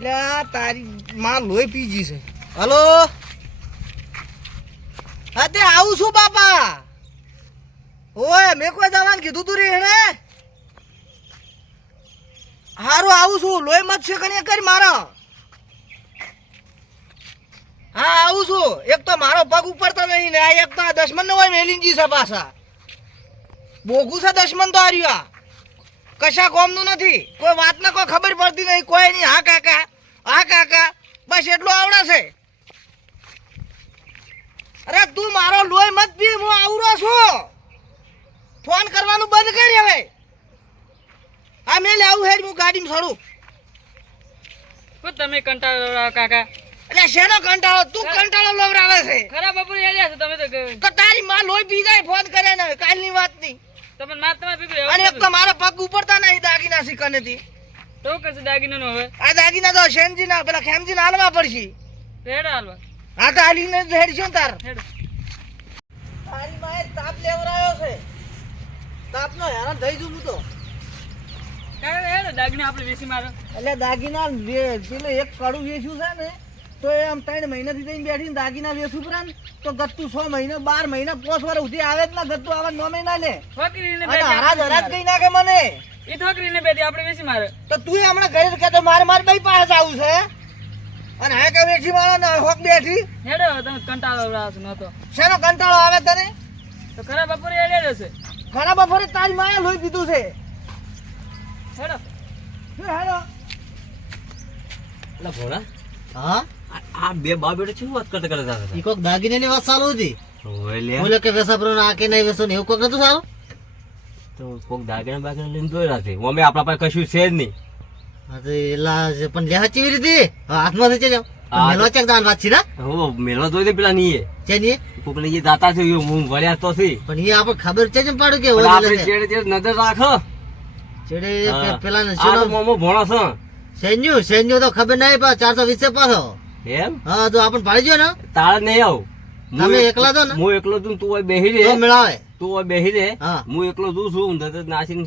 એટલે આ તારી માં લોહી પીજી છે. હલો હા તે આવું છું બાપા. ઓય મેં કોઈ દવાનું કીધું તું રે એને. હારું આવું છું. લોહી મત છે કને કરી મારા. હા આવું છું. એક તો મારો પગ ઉપડતો નહીં ને આ એક તો દશમન નો હોય મેલિનજી છે પાછા. બોગું છે દશમન તો આર્યું. કશા કોમનું નથી. કોઈ વાત ને કોઈ ખબર પડતી નહીં. કોઈ નહીં. હા કાકા બસ એટલું આવડે છે. અરે તું મારો લોહી મત પી. હું આવરો છું. ફોન કરવાનું બંધ કરી હવે. હા મેં આવું હેડ હું ગાડીમાં છોડું. તમે કંટાળો કાકા. એટલે શેનો કંટાળો? તું કંટાળો લવરાવે છે. ખરાબ બપોરે એલ્યા છો તમે તો તારી માં લોહી પી જાય ફોન કરે ને કાલની વાત ની. તમે માત તમારે પીપળે અને એક તો મારા પગ ઉપડતા નહીં દાગીના સિક્કાને થી. તો કશે દાગીનો નો હવે આ દાગીના તો શેમજી ના પેલા ખેમજી ના હાલવા પડશે. રેડ હાલવા. હા તો હાલીને હેડ છો તાર. હેડ. તારી માએ તાપ લેવરાયો છે. તાપનો હેરાન થઈ જઉં હું તો. કાકા હેડ દાગીના આપણે વેસી મારો. એટલે દાગીના પેલે એક કડું વેચ્યું છે ને તો એ આમ 3 મહિનાથી જઈને બેઠીને દાગીના વેચું પરા ને તો ગત્તું 6 મહિના 12 મહિના 5 વર્ષ સુધી આવે જ ના. ગત્તું આવે 9 મહિના લે. ઠોકરીને અને હરાજ કઈ નાખે મને. એ ઠોકરીને બેઠી આપણે વેસી મારે. તો તું હમણાં ઘરે કહેતો મારે ભાઈ પાસે આવું છે અને હા કે વેચી મારો ને હોક બેઠી. હેડ તમે કંટાળો આવરાવ છો નતો. શેનો કંટાળો આવે તને? તો ખરાબ બપોરે એલ્યા જશે. ઘણા બપોરે તારી માએ લોહી પીધું છે. હેડો. હેડો. એટલે ભોળા હા આ બે બા બેટો શું વાત કરતા હતા? ઈ કોક દાગીનાની વાત ચાલુ હતી. ઓય લે બોલે કે વેસાપરો આ કે નહીં વેસો ને એવું કોક નતું સારું. તો કોક દાગીના બાગીના લઈને જોઈ રહ્યા છે. અમે આપણા પાસે કશું છે જ નહીં. હા તો એલા છે પણ લેવા ચેવી રીતે હાથમાં થઈ જાવ મેલવા ચેક દાન વાત છે ને. હો મેળવા જોઈ દે પેલા નહીં છે ની કોક ને જે દાતા છે હું વળ્યા તો છે પણ એ આપણે ખબર છે જ પાડું કે પણ હોય આપણે છે ચેડે ચેડે નજર રાખો. છેડે હા. પેલા ને આ તો શેનો મોમો ભોણો છે સૈન્યુ તો ખબર નહીં પા 420 પાછો. એમ હા જો આપણને પાડી ગયો ને તારે નહીં આવું. તમે એકલા છો ને હું એકલો છું તું ઓય બેહી રે. તો મેળાવે. તું ઓય બેહી રે. હા. હું એકલો છું છું નાસીને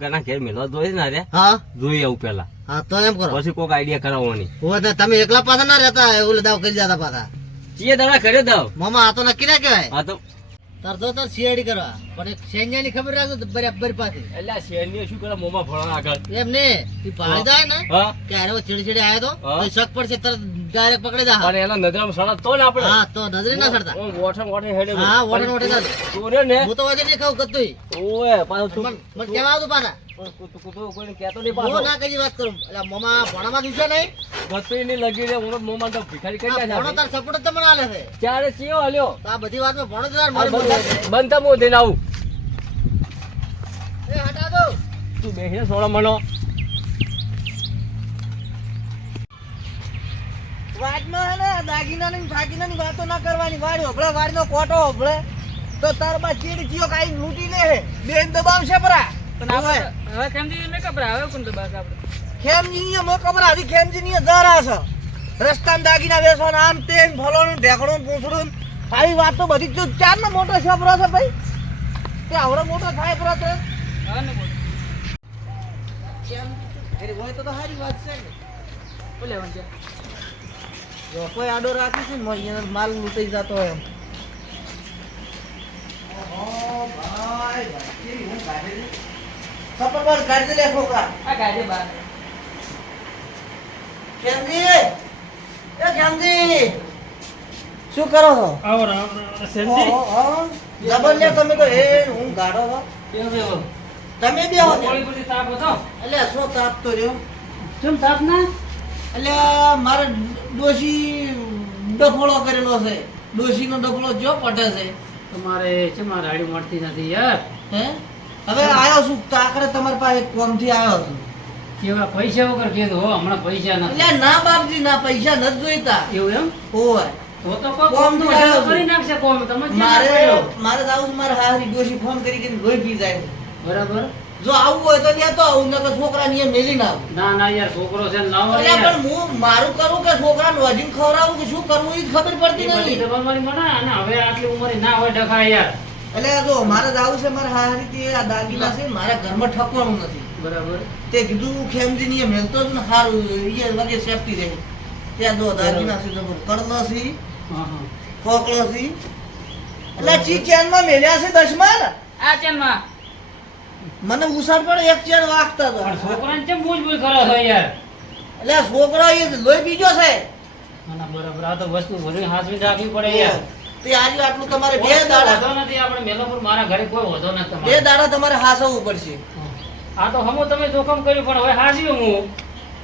ઘણા ઘેર મેળવા જોઈએ ને રે હા જોઈ આવું પેલા હા તો એમ કરો પછી કોક આઈડિયા કરાવવાની. હોય તો તમે એકલા પાછા ના રહેતા એવું દાવ કરી જતા પાછા. ચીએ દાડા કરે દઉં. મામા આ તો નક્કી ના કહેવાય. હા તો તાર તો તાર સીઆઈડી કરવા પણ એક સૈન્યની ખબર રાખજો તો બરાબર પાછી. એટલે આ શેરની શું કરે મોમાં ભણવા આગળ. એમ ને તું પાડી જાય ને હા કે અરે ચીડચીડી આવ્યો તો હા. તો શક પડશે તરત ડાયરેક્ટ પકડી જા. અને એના નજરામાં સડા તો ને આપણે હા તો નજરે ના ચડતા. વોઠે હેડે હા વોટન વોટન તું રે ને હું તો વજન નહીં ખાવ કતું ઓએ પાછો તું મને કેવા આવતું પાછા તું કોઈને કહેતો નહીં હું પાછો ના કઈ વાત કરું એટલે મોમાં ભણામાં દિવસે નહીં ગતું નહીં લગી રે હું મોમાં તો ભિખારી કરી ભણો જાય તાર સપોર્ટ તમને આલે છે ચારે ચિયો હલ્યો તો આ બધી વાતમાં ભણો તાર મારી બંધ થા હું દઈને આવું. એ હટા દો તું બેસીને સોળો મનો વાતમાં હે ને દાગીનાની ફાગીનાની વાતો ના કરવાની. વાડી હોભળે વાડીનો કોટો હોભળે તો તાર બા ચીડ ચીયો કાઈ લૂંટી લે હે. બેન દબાવશે પરા. પણ આપણે હવે કેમથી મેકઅપ હવે કોણ તો બાસ આપણે. ખેમજીની મો ખબર આધી ખેમજીની જરા છે. રસ્તામાં દાગીના વેચવાના આમ તેમ ફલોનું ઢેકણું પૂછડું આવી વાત તો બધી જો ચારનો મોટો છપરો છે ભાઈ. તે આવડો મોટો થાય પરો તો હા ને બોલ. કેમ અરે હોય તો સારી વાત છે ને. બોલે વંજે. જો કોઈ આડો રાખીશું ને અહીંયા માલ લૂંટાઈ જતો હોય એમ. ઓહો ભાઈ કેવી હું ગાડી સપર પર ગાડી લે છોકરા. આ ગાજે બાર. ખેમજી એ ખેમજી શું કરો છો? આવર સેન્જી. જબર લે તમે તો એ હું ગાડો છો. કેમ છે વો? તમે બે હો ગોળી ગોળી તાપ હતો. એટલે શું તાપ તો રહ્યો. કેમ તાપ ના? એટલે મારે ડોશી ડફોળો કરેલો છે. ડોશીનો ડફોળો જો પટે છે. તમારે છે મારે હાડી મળતી નથી યાર. હે હવે આવ્યો છું તો આખરે તમારી પાસે કોમથી આવ્યો છું. કેવા પૈસા વગર કીધું હો હમણાં પૈસા નથી. એટલે ના બાપજી ના પૈસા નથી જોઈતા. એવું એમ? ઓય તો તો કોઈ કોમ કોમ થી આવ્યો કરી છું. નાખશે કોમ તમે જે મારે કર્યો. મારે તો આવું છે, મારે હારી ડોશી ફોન કરી લોહી પી જાય છે. બરાબર. જો આવું હોય તો ત્યાં તો આવું નકર છોકરા ને મેલી ના આવું. ના ના યાર છોકરો છે ને લાવો એટલે યાર. પણ હું મારું કરું કે છોકરાને વજીન ખવડાવું કે શું કરવું એ જ ખબર પડતી એ બધી નથી. દબાવવાની મને અને હવે આટલી ઉંમરે ના હોય ડખા યાર. એટલે આ જો મારે જાવું છે મારે હારીથી આ દાગીના છે મારા ઘરમાં ઠકવાનું નથી બરાબર. તે કીધું ખેમજી ની મેલતો જ ને હારું એ વગે સેફટી રહે ત્યાં જો દાગીના છે જબર કરલો છે હા, હા. કોકળો છે એટલે ચી ચેન માં મેલ્યા છે દશમાં આ ચેનમાં. મને ઉસાડ પડે એક ચેન વાગતા તો પણ છોકરાને કેમ બૂજ કરો છો યાર? એટલે આ છોકરો એ લોહી બીજો છે ના, ના, બરાબર. આ તો વસ્તુ બધું હાથવી રાખવી પડે યાર. તે આજે આટલું તમારે બે કોઈ દાડા વધો નથી આપણે મેલોપુર, મારા ઘરે કોઈ વધો નથી બે તમારે. દાડા તમારે હાસવવું પડશે આ તો હમો તમે જોખમ કર્યું પણ હવે હાસ્યું હું.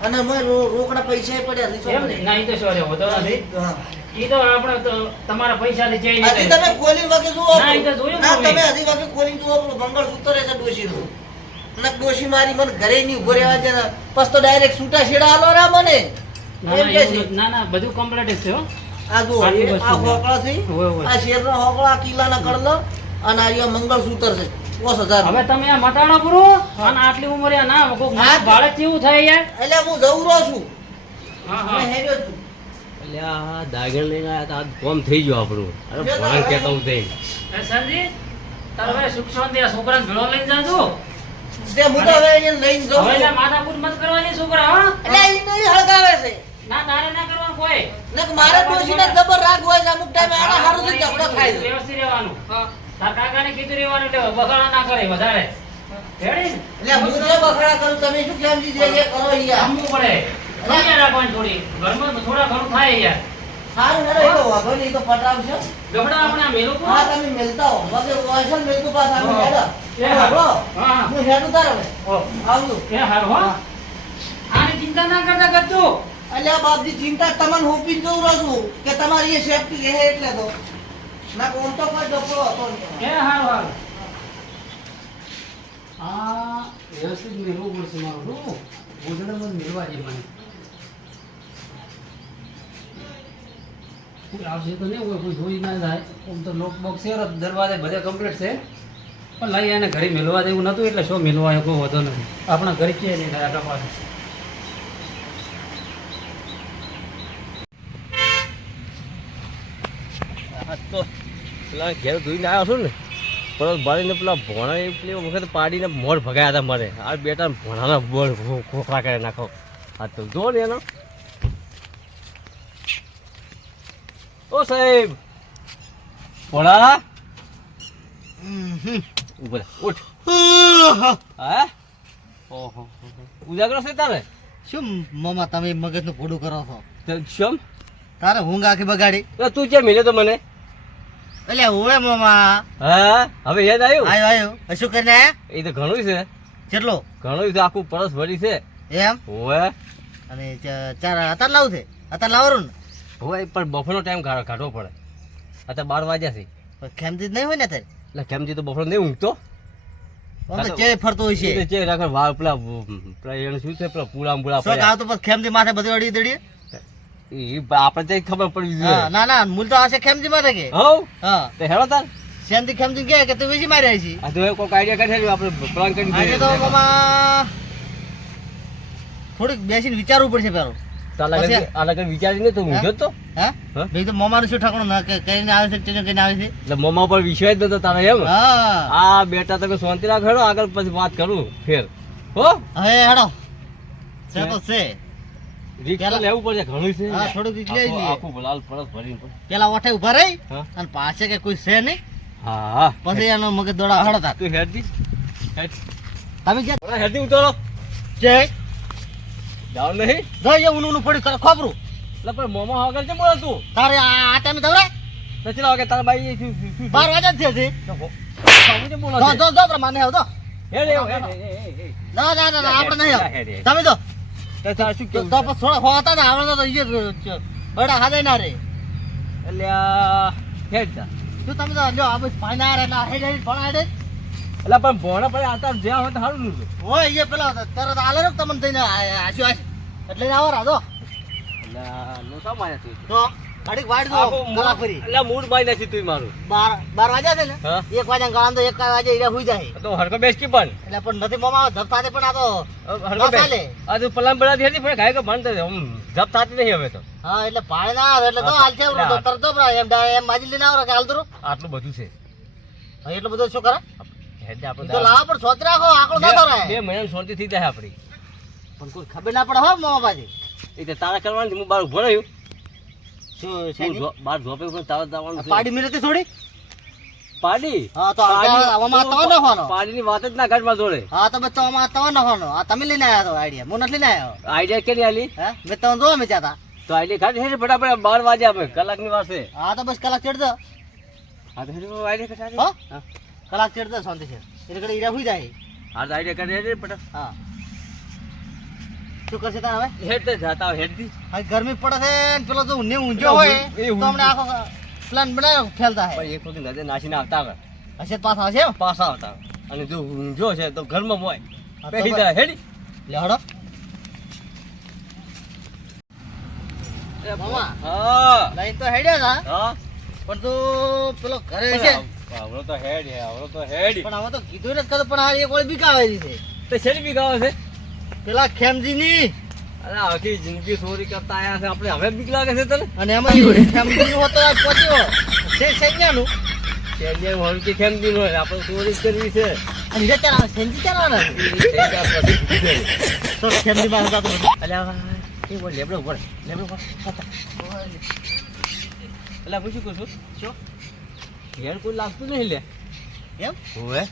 અને મેં રોકડા પૈસા પડ્યા છે એમ ને? ના, ઈ તો sorry, વધો નથી. હા. ઈ તો આપણે તો તમારા પૈસાથી ચઈ હજી નહીં તમે ખોલીને વગે જુઓ ના, એ તો જોયું ના મેં. તમે હજી વગે ખોલીને જુઓ પેલું મંગળસૂત્ર છે ડોશીનું ને ડોશી મારી મને ઘરે નહીં ઉભો રહેવા દે ને પછી તો ડાયરેક્ટ છૂટા છેડા આલો રા મને ના, એમ ના, કે એવું છે નથી. ના, ના, બધું complete જ છે હો. આ જુઓ આટલી આ વસ્તુ છે. હોકળા છે હોય, હોય. આ શેરનો હોકળો આ કિલ્લાના કડલો અને આ રહ્યો મંગળસૂત્ર છે 50,000 હવે તમે આ મટાડો પૂરો અને આટલી ઉંમરે આ ના કોક હા. બાળક કેવું થાય યાર? એટલે હું જવરો છું હા, અને હા. હેર્યો છું એટલે આ દાગણ લઈને આયા તા, આ કોમ થઈ ગયો આપણું. અરે ભણ કહેતા હું થઈ. એ સંજી, તારે હવે સુખ શાંતિ આ છોકરાને ભેળો લઈને જાજો. તે હું તો હવે એને લઈને જઉં હવે છું એટલે માથાકૂટ મત કરવાની છોકરા, હા? એટલે એ નહીં હળગાવે છે ના, તારે ના કરવાનું કોઈ. ને મારા ડોશીને જબર રાગ હોય છે અમુક ટાઈમે આના હારું થી ઝઘડો થાય છે વ્યવસ્થિત રહેવાનું. તાર કાકાને કીધું રહેવાનું એટલે બગાડા ના કરે વધારે. રેડી ને? એટલે હું જે બખડા કરું તમે શું કેમજી જે કરો યાર સમજવું પડે. સમજ્યા રાખવાની થોડી. ઘરમાં થોડા ઘણું થાય યાર. સારું હેડો એ તો વાંધો નહીં એ તો પટાવશે ગબડા આપણે આ મેલું પૂરું. હા તમે મેલતા હો વગર વાસણ મેલતું પાસ આપણે હા. હેડો એ હા. હો હા. હું હેડું તાર હવે ઓ, આવજો એ હારું હો. આની ચિંતા ના કરતા કરતું. અલ્યા બાપજી ચિંતા તમને હોપી જઉં રહું છું કે તમારી એ સેફટી રહે એટલે તો ના કોણ તો કોઈ ડપલો હતો નહીં. એ હારું હારું. આ વ્યવસ્થિત મેળવું પડશે મારું શું? ગોધડામાં મેળવા છે મને. કોઈ આવશે તો નહીં હોય, કોઈ જોઈ ના જાય. આમ તો લોક બોક્સ છે, દરવાજે બધે કમ્પ્લીટ છે. પણ લઈ એને ઘરે મેળવા જેવું નતું એટલે શું મેળવા આવ્યો કોઈ વધો નથી. આપણા ઘરે છે નહીં થાય આપણા પાસે. આ તો પેલા ઘેર ધોઈને આવ્યો છું ને પરત ભરીને પેલા ભોણા એ પેલી વખત પાડીને મોઢ ભગાયા હતા મારે. આ બેટા ભોણાના બોર ખોખલા કરી નાખો. આ તો જો ને એનો. ઓ સાહેબ ભોળા ઉભો રહે, ઉઠ. હા ઓહો ઉજાગરો છે તારે શું મામા તમે મગજનું ફોડું કરો છો તો શમ તારે ઊંઘ આખી બગાડી તો તું કેમ મિલે તો મને એટલે ઓવે મામા હા હવે યાદ આવ્યું આયો આયો હવે શું કરીને આયા એ તો ઘણું છે કેટલો ઘણું છે આખું પરસ ભરી છે એમ ઓવે અને ચાર અત્યારે લાવું છે અત્યારે લાવરું ને ઓવે પણ બફરનો ટાઈમ કાઢવો પડે અત્યારે 12 વાગ્યા છે પણ ખેમતી જ નહીં હોય ને અત્યારે એટલે કેમજી તો બફરો નહીં ઊંઘતો આમ તો ચે ફરતો હોય છે એ તો ચે રાખે વા પેલા પેલા એને શું છે પેલા પૂળા પૂળા શોખ આવતો પછી ખેમતી માથે બધું અડી દડીએ એ આપણે તો ખબર પડવી હા જોઈએ ના ના મૂળ તો હશે ખેમતી માથે કે હવ હા તો હેડો તાર શાંતિ ખેમતી કે તું વેચી માર્યા છે આ તો કોઈક આઈડિયા કાઢે આપણે પ્લાન કરી આજે તો મામા થોડીક બેસીને વિચારવું પડશે પેલું પછી? આ વિચારીને તો ઊંઘ્યો જ તો હા હા? ભાઈ તો મામાનું શું ઠાકણું ના કે કઈને આવે છે કઈને આવે છે એટલે મમ્મા પર વિશ્વાસ નતો તારે એમ હા આ બેટા તમે શાંતિ રાખ હેડો આગળ પછી વાત કરું ફેર હો હવે હેડો છે તો છે રિક્ષા તો લેવું પડશે ઘણું છે હા, થોડુંક રિક્ષા લઈ લઈએ. આખું લાલ પરસ ભરીને પડે. પેલા ઓઠે ઉભા રહી હા અને પાસે કે કોઈ છે નહીં હા હા પછી એનો મગજ દોડા હળતા તું હેડજી હેડ તમે ક્યાં થોડા હેડજી ઉતારો જય જાવ નહીં જય ઊનું પડ્યું તારે ખબરું એટલે પણ મોમા આગળ છે બોલો તું તારે આ ટાઈમે દવરાય નથી લાગે તારા બાઈ શું 12 વાગ્યા જ છે સામું બોલો જો છે જો જો પ્રમાણે આવ તો હેડ હેડ ના ના ના ના, આપણે નહીં આવ તમે જો તે તાર શું તો કેવું પછી થોડા હોતા ને આવડતા તો એ બડા હાદે ના રે એટલે આ હેડ જા જો તમે તો લ્યો આ બસ પાના રે ના હેડ હેડ ભણા હેડ એટલે પણ ભોણા પડે આતા જ્યાં હોય તો સારું લીધું હોય એ પેલા તરત આલે ને તમને થઈને આસ્યો આસ એટલે આવો રાધો એટલે લોસા માર્યા તું તો ઘડીક વાડ દો ગલા ફરી એટલે મૂડ મારી નાખી તું મારું 12 વાગ્યા છે ને હા 1 વાગ્યા ગાળામાં તો 1 વાગે ઈરા હુઈ જાય તો હરકો બેસ કી પણ એટલે પણ નથી મામા ધપ થાતે પણ આ તો હરકો બેસ ચાલે. આ તું પલામ બળા હતી પણ ગાય કે ભણતો જપ થાતી નહીં હવે તો હા એટલે પાણી ના આવે એટલે તો હાલ છે તો તરતો એમ એમ માજી લઈને આવો કે હાલ તો આટલું બધું છે હા, એટલો બધો શું કરે હેડે ઈ આપણે તો લાવા પણ સોચ રાખો આકડો ના બે થાય મહિનાની શાંતિ થઈ જાય આપણી. પણ કોઈ ખબર ના પડે હો મામા પાછી એટલે તારા કરવાની હું બહાર ઉભો રહ્યો. શું હું છે બહાર ઝોપે પણ તારા જવાનું છે. પાડી મિનિટે થોડી પાડી હા તો આવામાં તવા નાખવાનો પાડીની વાત જ ના ઘરમાં જોડે. હા તો બસ તવામાં તવા નાખવાનો આ તમે લઈને આવ્યા તો આઈડિયા હું નથી લઈને આવ્યો આઈડિયા કેની આલી? હે મેં તમને જોવા મેં ચાતા તો આઈડિયા કાઢ હેડ ફટાફટ 12 વાગે આપણે કલાકની વાર છે. હા તો બસ કલાક ચડજો હા તો હેડ આઈડિયા કાઢ. હો હા કલાક ચડજો શાંતિ છે એટલે કડે ઈરા હુઈ જાય હા તો આઈડિયા કાઢ હેડ ફટાફટ. હા શું કરશે તાર હવે હેડ તે જાતા હેડ દી. હવે ગરમી પડે છે ને પેલો જો ઊંઘે ઊંઘ્યો હોય એ તો અમને આખો પ્લાન બનાવ્યો ફેલતા હે પણ એક વખત નજર નાસીને આવતા આવે હશે પાસ આવશે એમ પાછા આવતા આવે. અને જો ઊંઝો છે તો ઘરમાં મોય હા તો પેહી બસ. જાય હેડી. લે હડો મામા હા લઈને તો હેડ્યા તા હા પણ તો પેલો ઘરે છે આવડો તો હેડ હે આવડો તો હેડ. પણ હવે તો કીધું નથી કરતો પણ આ એક ઓળી બીકાવે છે તો શેરી બી ગાવ છે. પેલા ખેમજી ની અરે આખી જિંદગી ચોરી કરતા આયા છે આપણે હવે બીક લાગે છે તને? અને એમાં ખેમજી નું હતો આ પહોંચ્યો છે સૈન્યનું શેરીએ હોલકી કેમ દી હોય આપણે ચોરી કરવી છે. અને હીરા ચાર આવે સેન્જી ચાર આવે તો ખેમજી પાસે જતો બધું અલ્યા એ બોલ લેબડો ઉપર લેબડો ઉપર અલ્યા હું શું કહું છું શું ઘેર કોઈ લાગતું નહીં લે. એમ હોવે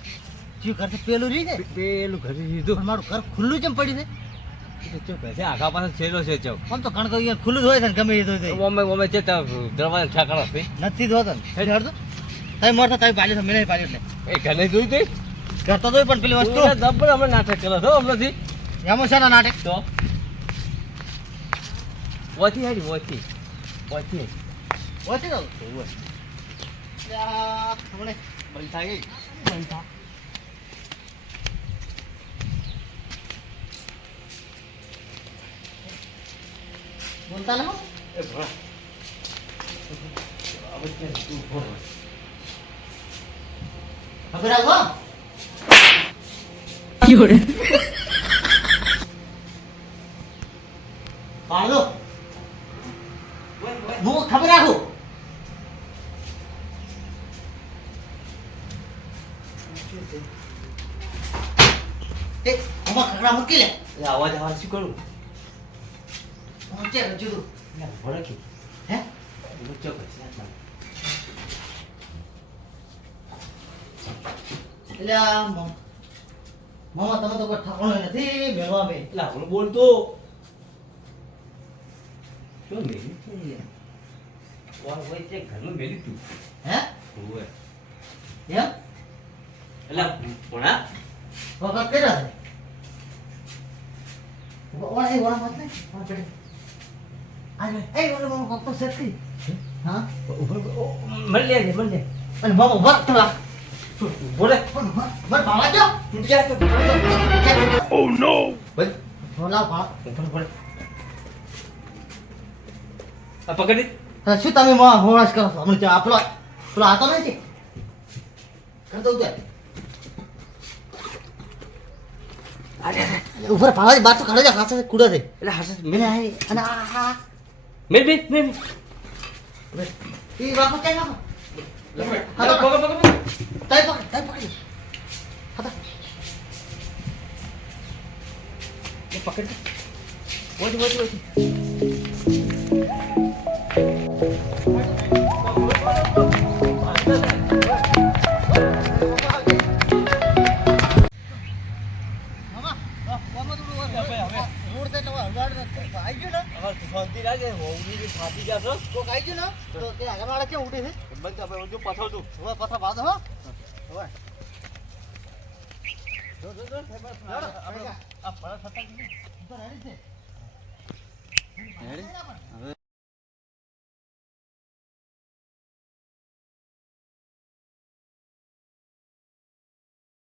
શું કરશે પેલું રહી છે પેલું ઘરે લીધું પણ મારું ઘર ખુલ્લું કેમ પડ્યું છે ચો છે આખા પાસે છેલ્લો છે ચો આમ તો કણક અહીંયા ખુલ્લું જ હોય છે ને ગમે એ તો હોય. મમ્મી મમ્મી છે દરવાજા ઠાકડા છે નથી જ હોતો ને હેડ હડતો તમે મળતો તમે પાડ્યો છો મેં નહીં પાડ્યો એટલે એ ઘરે જોઈ દઈ કરતો તો હોય પણ પેલી વસ્તુ દબ્બર અમે નાટક કરો છો હમણાંથી એમાં છે ને નાટક તો ઓછી હેડી ઓછી ઓછી ઓછી જાઉં હમણે બંધ થાય ગઈ બંધ થા બોલતા ના હો. એ ભણા હવે ક્યાં તું ભણો ખબર રાખો પાડો હું ખબર રાખું એ આમાં ખગડા મૂકી લે એ અવાજ અવાજ શું કરું હું ચેક જુદું ભણકી હે ચોક્કસ એટલે આ મામા તમે તો કોઈ ઠાકોણ નથી મેળવા બે એટલે હું બોલતો શું મેલી વાર હોય તે ઘરમાં મેલી તું હે હોવે એમ એટલે ભણા વખત કર્યા છે ઓળા એ ઓળા મત ને ઓળા પેડે આને એ ઓળા મામા કોક તો સેટકી હા મળી લે મળી લે અને મામા વર થોડા બોલે વર બાવા જો ઓ નો ભાઈ થોડા બા બોલે આ પકડી શું તમે માં હોવાસ કરો છો હમણાં આપણો પેલો આતો નથી કર દઉં તે ઉપર ભાવા બાર તો કાઢે જા ખાસા કુડા દે એટલે હશે મેને આઈ અને આ હા મેં ઈ વાકો ચાઈ નાખો હા પકડ તાઈ પકડ હા પકડ ઓછી મામા મામા તો રોડ તે નવા હવાડ આવી ગયો ને હવે શાંતિ લાગે હોવડી ફાટી જશો કોક આવી ગયો ને તો તે આગળવાળા કેમ ઉડે છે બંધ આપણે જો પાછળ તું હવે પથા બાદ હો હવે આ ફળ થતા તો રેડી છે